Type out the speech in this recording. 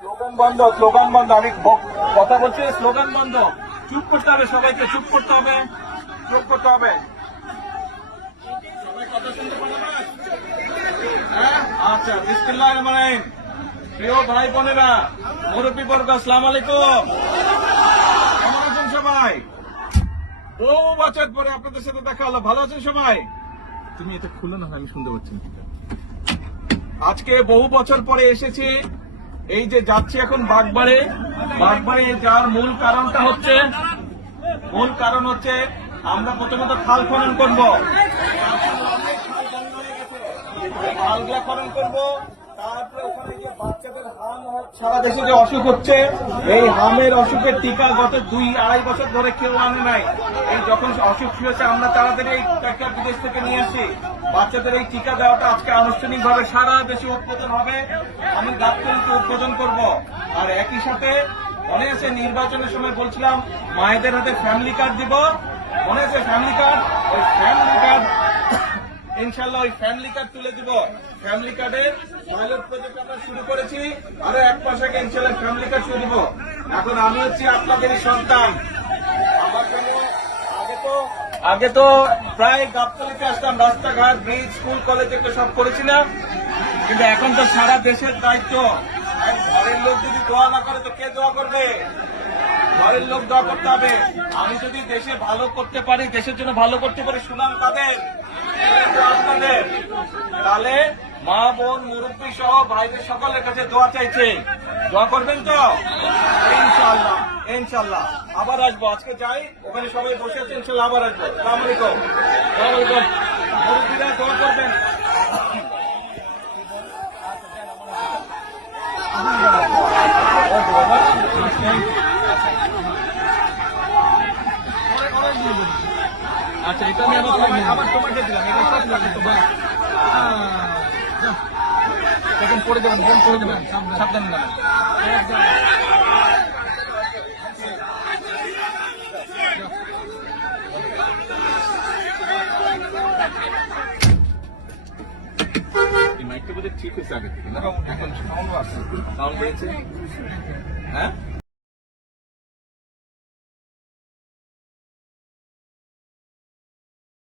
Slogan বন্ধ, slogan বন্ধ। আমি কথা বলছি, স্লোগান বন্ধ। চুপ করতে হবে, সবাইকে চুপ করতে হবে, চুপ করতে হবে। সবাই কথা শুনতে পারবে? হ্যাঁ, আচ্ছা। বিসমিল্লাহির রহমানির রহিম। প্রিয় ভাই বোনেরা, মুরব্বী বর্গ, আসসালামু আলাইকুম। কেমন আছেন সবাই? বহু বছর পরে আপনাদের সাথে দেখা হলো। ভালো আছেন সবাই? তুমি এটা খুলে না, আমি শুনতে পাচ্ছি না। আজকে বহু বছর পরে এসেছি। এই যে যাচ্ছি এখন বাগবাড়ি। বাগবাড়ি যার মূল কারণ হচ্ছে আমরা প্রথমত খাল খনন করবো। খালগুলা খনন করবো। তারপরে ওখানে যে বাচ্চাদের হাম, সারা দেশে যে অসুখ হচ্ছে, এই হামের অসুখের টিকা গত 2-2.5 বছর ধরে কেউ আনে নাই। এই যখন অসুখ শুরু হয়েছে, আমরা তাড়াতাড়ি এই টাকা বিদেশ থেকে নিয়ে আসি। বাচ্চাদের এই টিকা দেওয়াটা আজকে আনুষ্ঠানিক ভাবে সারা দেশে উদ্বোধন হবে। আমি গাবতলীতে উদ্বোধন করব। আর একই সাথে মনে আছে নির্বাচনের সময় বলছিলাম মায়েদের হাতে ফ্যামিলি কার্ড দিব, মনে আছে? ফ্যামিলি কার্ড, ওই ফ্যামিলি কার্ড ইনশাল্লাহ ওই ফ্যামিলি কার্ড তুলে দিব। ফ্যামিলি কার্ডের পাইলট প্রজেক্ট আমরা শুরু করেছি। আরো 1 মাস আগে ইনশাল্লাহ ফ্যামিলি কার্ড শুরু দিব। এখন আমি হচ্ছি আপনাদেরই সন্তান। আমার জন্য আগে তো প্রায় গাবতলীতে আসতাম, রাস্তাঘাট, ব্রিজ, স্কুল, কলেজ একটা সব করেছি না? কিন্তু এখন তো সারা দেশের দায়িত্ব। ঘরের লোক যদি দোয়া না করে তো কে দোয়া করবে? ঘরের লোক দোয়া করতে হবে। আমি যদি দেশে ভালো করতে পারি, দেশের জন্য ভালো করতে পারি, সুনাম কাদের? আপনাদের। তাহলে মা, বোন, মুরব্বী সহ ভাইদের সকলের কাছে দোয়া চাইছে। দোয়া করবেন তো? ইনশাআল্লাহ, ইনশাআল্লাহ। আবার আসবো। আজকে যাই, ওখানে সবাই বসে আছে, ইনশাআল্লাহ আবার আসবো। আসসালামু আলাইকুম। আসসালামু আলাইকুম। মুরব্বীরা দোয়া করবেন। আচ্ছা, এটা আমি আবার তোমাকে দিলাম। এটা সব লাগে তো ভাই। এখন পড়ে দেবেন, বোন পড়ে দেবেন, সাবধানে যাবেন। মাইকটা বোধহয় ঠিক হয়েছে আগে থেকে না? এখন সাউন্ড আছে, সাউন্ড হয়েছে। হ্যাঁ,